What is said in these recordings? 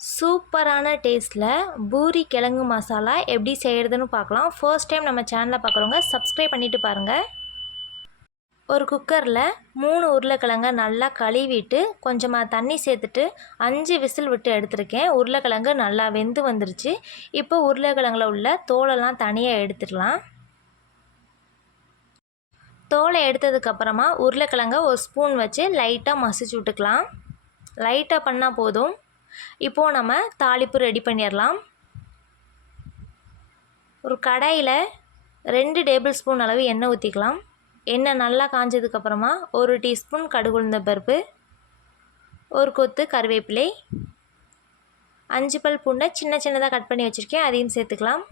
சூப்பரான டேஸ்ட்டில் பூரி கிழங்கு மசாலா எப்படி செய்கிறதுன்னு பார்க்கலாம். ஃபர்ஸ்ட் டைம் நம்ம சேனலை பார்க்குறவங்க சப்ஸ்கிரைப் பண்ணிவிட்டு பாருங்கள். ஒரு குக்கரில் 3 உருளைக்கிழங்க நல்லா கழுவிட்டு கொஞ்சமாக தண்ணி சேர்த்துட்டு 5 விசில் விட்டு எடுத்திருக்கேன். உருளைக்கிழங்கு நல்லா வெந்து வந்துருச்சு. இப்போ உருளைக்கிழங்குல உள்ள தோலெல்லாம் தனியாக எடுத்துடலாம். தோலை எடுத்ததுக்கப்புறமா உருளைக்கிழங்க ஒரு ஸ்பூன் வச்சு லைட்டாக மசிச்சு விட்டுக்கலாம். லைட்டாக பண்ணால் போதும். இப்போது நம்ம தாளிப்பு ரெடி பண்ணிடலாம். ஒரு கடாயில் 2 டேபிள் ஸ்பூன் அளவு எண்ணெய் ஊற்றிக்கலாம். எண்ணெய் நல்லா காஞ்சதுக்கப்புறமா 1 டீஸ்பூன் கடுகு உளுந்த பருப்பு, ஒரு கொத்து கருவேப்பிலை, 5 பல் பூண்டை சின்ன சின்னதாக கட் பண்ணி வச்சுருக்கேன், அதையும் சேர்த்துக்கலாம்.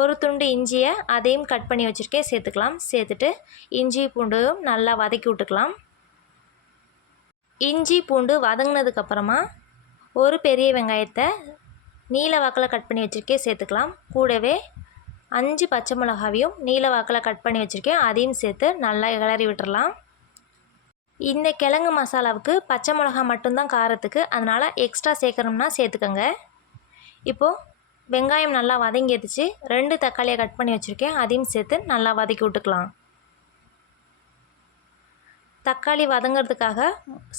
ஒரு துண்டு இஞ்சியை அதையும் கட் பண்ணி வச்சுருக்கேன், சேர்த்துக்கலாம். சேர்த்துட்டு இஞ்சி பூண்டும் நல்லா வதக்கி விட்டுக்கலாம். இஞ்சி பூண்டு வதங்கினதுக்கப்புறமா ஒரு பெரிய வெங்காயத்தை நீல வாக்கில் கட் பண்ணி வச்சுருக்கேன், சேர்த்துக்கலாம். கூடவே 5 பச்சை மிளகாவையும் நீல வாக்கில் கட் பண்ணி வச்சுருக்கேன், அதையும் சேர்த்து நல்லா கிளறி விட்டுறலாம். இந்த கிழங்கு மசாலாவுக்கு பச்சை மிளகா மட்டும்தான் காரத்துக்கு, அதனால் எக்ஸ்ட்ரா சேர்க்கணும்னா சேர்த்துக்கோங்க. இப்போது வெங்காயம் நல்லா வதங்கிடுச்சு. 2 தக்காளியை கட் பண்ணி வச்சுருக்கேன், அதையும் சேர்த்து நல்லா வதக்கி விட்டுக்கலாம். தக்காளி வதங்கிறதுக்காக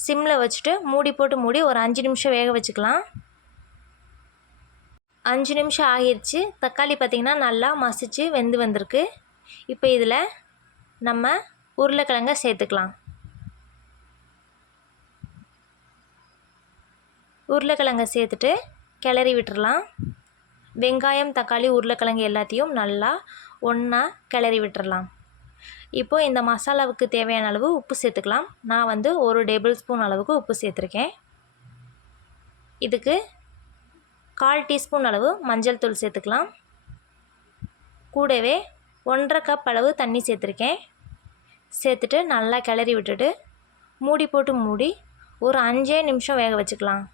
சிம்மில் வச்சுட்டு மூடி போட்டு மூடி ஒரு 5 நிமிஷம் வேக வச்சுக்கலாம். 5 நிமிஷம் ஆகிடுச்சு. தக்காளி பார்த்திங்கன்னா நல்லா மசிச்சு வெந்து வந்திருக்கு. இப்போ இதில் நம்ம உருளைக்கிழங்க சேர்த்துக்கலாம். உருளைக்கிழங்க சேர்த்துட்டு கிளறி விட்டுறலாம். வெங்காயம் தக்காளி உருளைக்கிழங்கு எல்லாத்தையும் நல்லா ஒன்றா கிளறி விட்டுறலாம். இப்போது இந்த மசாலாவுக்கு தேவையான அளவு உப்பு சேர்த்துக்கலாம். நான் 1 டேபிள் ஸ்பூன் அளவுக்கு உப்பு சேர்த்துருக்கேன். இதுக்கு 1/4 டீஸ்பூன் அளவு மஞ்சள் தூள் சேர்த்துக்கலாம். கூடவே 1/2 கப் அளவு தண்ணி சேர்த்துருக்கேன். சேர்த்துட்டு நல்லா கிளறி விட்டுட்டு மூடி போட்டு மூடி ஒரு 5 நிமிஷம் வேக வச்சுக்கலாம்.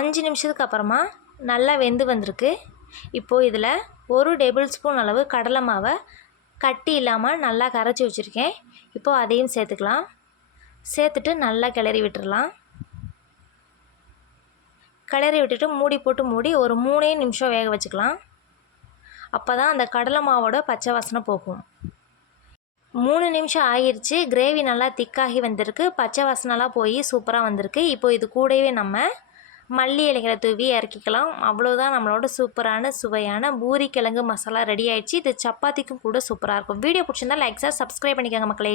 5 நிமிஷத்துக்கு அப்புறமா நல்லா வெந்து வந்திருக்கு. இப்போது இதில் 1 டேபிள் ஸ்பூன் அளவு கடலை மாவை கட்டி இல்லாமல் நல்லா கரைச்சி வச்சுருக்கேன். இப்போது அதையும் சேர்த்துக்கலாம். சேர்த்துட்டு நல்லா கிளறி விட்டுறலாம். கிளறி விட்டுட்டு மூடி போட்டு மூடி ஒரு 3 நிமிஷம் வேக வச்சுக்கலாம். அப்போ தான் அந்த கடலை மாவோட பச்சை வாசனை போகும். 3 நிமிஷம் ஆகிருச்சு. கிரேவி நல்லா திக்காகி வந்திருக்கு. பச்சை வாசனைலாம் போய் சூப்பராக வந்திருக்கு. இப்போது இது கூடவே நம்ம மல்லி இலைகளை தூவி இறக்கிக்கலாம். அவ்வளோதான், நம்மளோட சூப்பரான சுவையான பூரி கிழங்கு மசாலா ரெடி ஆயிடுச்சு. இது சப்பாத்திக்கும் கூட சூப்பராக இருக்கும். வீடியோ பிடிச்சிருந்தா லைக், சப்ஸ்கிரைப் பண்ணிக்கோங்க மக்களே.